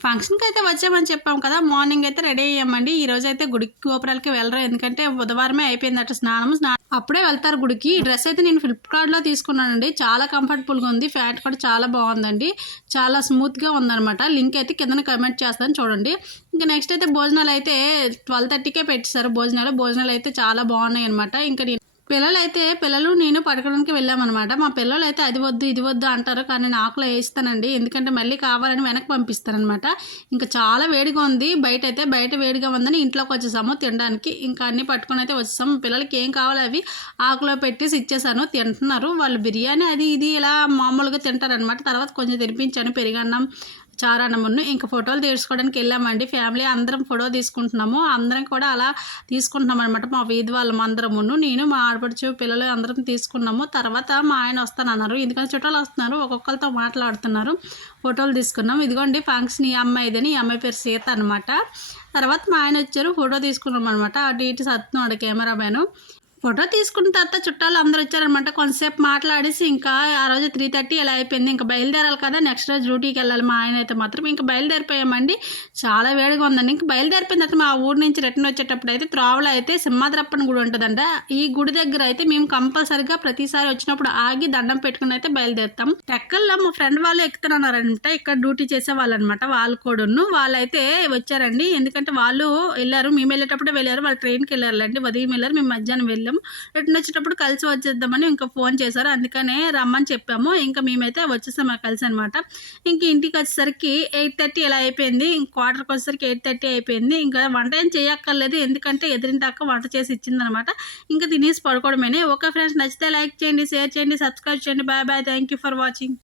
ఫంక్షన్‌కి అయితే వచ్చామని చెప్పాం కదా! మార్నింగ్ అయితే రెడీ అయ్యామండి. ఈరోజైతే గుడికి గోపురాలకి వెళ్ళరు. ఎందుకంటే బుధవారమే అయిపోయిందట స్నానం. అప్పుడే వెళ్తారు గుడికి. ఈ డ్రెస్ అయితే నేను ఫ్లిప్‌కార్ట్‌లో తీసుకున్నానండి. చాలా కంఫర్టబుల్‌గా ఉంది. ఫ్యాట్ కూడా చాలా బావుందండి. చాలా స్మూత్‌గా ఉందనమాట. లింక్ అయితే కిందన కామెంట్ చేస్తాను చూడండి. ఇంకా నెక్స్ట్ అయితే భోజనాలైతే 12:30కే పెట్టేసారు భోజనాలు. భోజనాలైతే చాలా బావున్నాయనమాట. ఇంక పిల్లలు నేను పడుకోవడానికి వెళ్ళామనమాట. మా పిల్లలైతే అది వద్దు, ఇది వద్దు అంటారు. కానీ నేను ఆకులో ఏస్తానండి. ఎందుకంటే మళ్ళీ కావాలని వెనక్కి పంపిస్తారనమాట. ఇంకా చాలా వేడిగా ఉంది. బయట వేడిగా ఉందని ఇంట్లోకి వచ్చేసాము తినడానికి. ఇంకా అన్నీ పట్టుకొని అయితే వచ్చేసాము. పిల్లలకి ఏం కావాలో అవి ఆకులో పెట్టేసి ఇచ్చేసాను. తింటున్నారు. వాళ్ళు బిర్యానీ అది ఇది ఇలా మామూలుగా తింటారనమాట. తర్వాత కొంచెం తినిపించాను పెరుగన్నం, చారన్నమును. ఇంక ఫోటోలు తీసుకోవడానికి వెళ్ళామండి. ఫ్యామిలీ అందరం ఫోటో తీసుకుంటున్నాము. అందరం కూడా అలా తీసుకుంటున్నామనమాట. మా వీధి వాళ్ళం అందరమును. నేను, మా ఆడపడుచు, పిల్లలు అందరం తీసుకున్నాము. తర్వాత మా ఆయన వస్తానన్నారు. ఎందుకంటే చుట్టాలు వస్తున్నారు. ఒక్కొక్కరితో మాట్లాడుతున్నారు. ఫోటోలు తీసుకున్నాం. ఇదిగోండి ఫంక్షన్ ఈ అమ్మాయిదని. ఈ అమ్మాయి పేరు సీత అనమాట. తర్వాత మా ఆయన వచ్చారు. ఫోటో తీసుకున్నాం అనమాట. అటు ఇటు సత్తున్నాడు కెమెరా మ్యాను. ఫోటో తీసుకున్న తర్వాత చుట్టాలు అందరూ వచ్చారనమాట. కొంతసేపు మాట్లాడేసి ఇంకా ఆ రోజు 3:30 ఇలా అయిపోయింది. ఇంకా బయలుదేరాలి కదా! నెక్స్ట్ రోజు డ్యూటీకి వెళ్ళాలి మా ఆయన అయితే మాత్రం. ఇంక బయలుదేరిపోయామండి. చాలా వేడిగా ఉందండి. ఇంక బయలుదేరిపోయిన తర్వాత మా ఊరు నుంచి రిటర్న్ వచ్చేటప్పుడు అయితే త్రోవలో అయితే సింహాద్రప్పని గుడి ఉంటుందంట. ఈ గుడి దగ్గర అయితే మేము కంపల్సరిగా ప్రతిసారి వచ్చినప్పుడు ఆగి దండం పెట్టుకుని అయితే బయలుదేరుతాం. టెక్కల్లో మా ఫ్రెండ్ వాళ్ళు ఎక్కుతున్నారనమాట. ఇక్కడ డ్యూటీ చేసే వాళ్ళనమాట. వాళ్ళు కూడాను. వాళ్ళైతే వచ్చారండి. ఎందుకంటే వాళ్ళు వెళ్ళారు. మేము వెళ్ళేటప్పుడే వెళ్ళారు. వాళ్ళు ట్రైన్కి వెళ్ళారులేండి. ఉదయం వెళ్ళారు. మేము మధ్యాహ్నం వెళ్ళాము. రిటర్న్ వచ్చేటప్పుడు కలిసి వచ్చేద్దామని ఇంకా ఫోన్ చేశారు. అందుకనే రమ్మని చెప్పాము. ఇంకా మేమైతే వచ్చేసాము కలిసి అనమాట. ఇంక ఇంటికి వచ్చేసరికి 8:30 ఇలా అయిపోయింది. ఇంక క్వార్టర్కి వచ్చేసరికి 8:30 అయిపోయింది. ఇంకా వంట ఏం చేయక్కర్లేదు. ఎందుకంటే ఎదురింటాక వంట చేసి ఇచ్చిందనమాట. ఇంకా తినేసి పడుకోవడమేనే. ఓకే ఫ్రెండ్స్, నచ్చితే లైక్ చేయండి, షేర్ చేయండి, సబ్స్క్రైబ్ చేయండి. Bye bye. Thank you for watching.